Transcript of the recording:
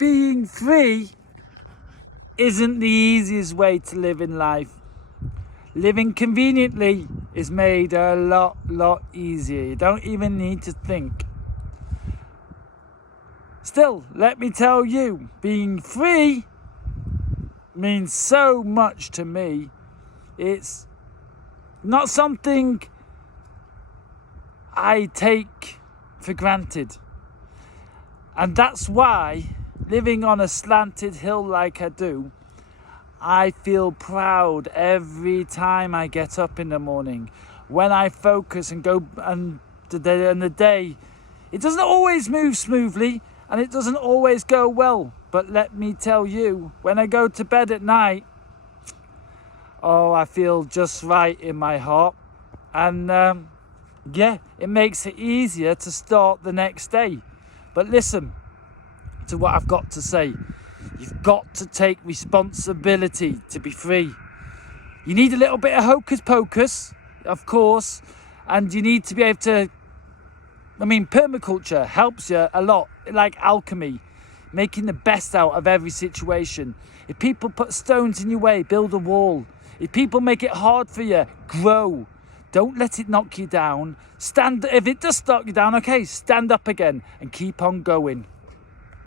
being free isn't the easiest way to live in life. Living conveniently is made a lot easier. You don't even need to think. Still, let me tell you, being free means so much to me. It's not something I take for granted. And that's why, living on a slanted hill like I do, I feel proud every time I get up in the morning. When I focus and go, and the day, it doesn't always move smoothly and it doesn't always go well. But let me tell you, when I go to bed at night, I feel just right in my heart. And it makes it easier to start the next day. But listen to what I've got to say. You've got to take responsibility to be free. You need a little bit of hocus pocus, of course, and you need to be able to, permaculture helps you a lot, like alchemy, making the best out of every situation. If people put stones in your way, build a wall. If people make it hard for you, grow. Don't let it knock you down. If it does knock you down, okay, stand up again and keep on going.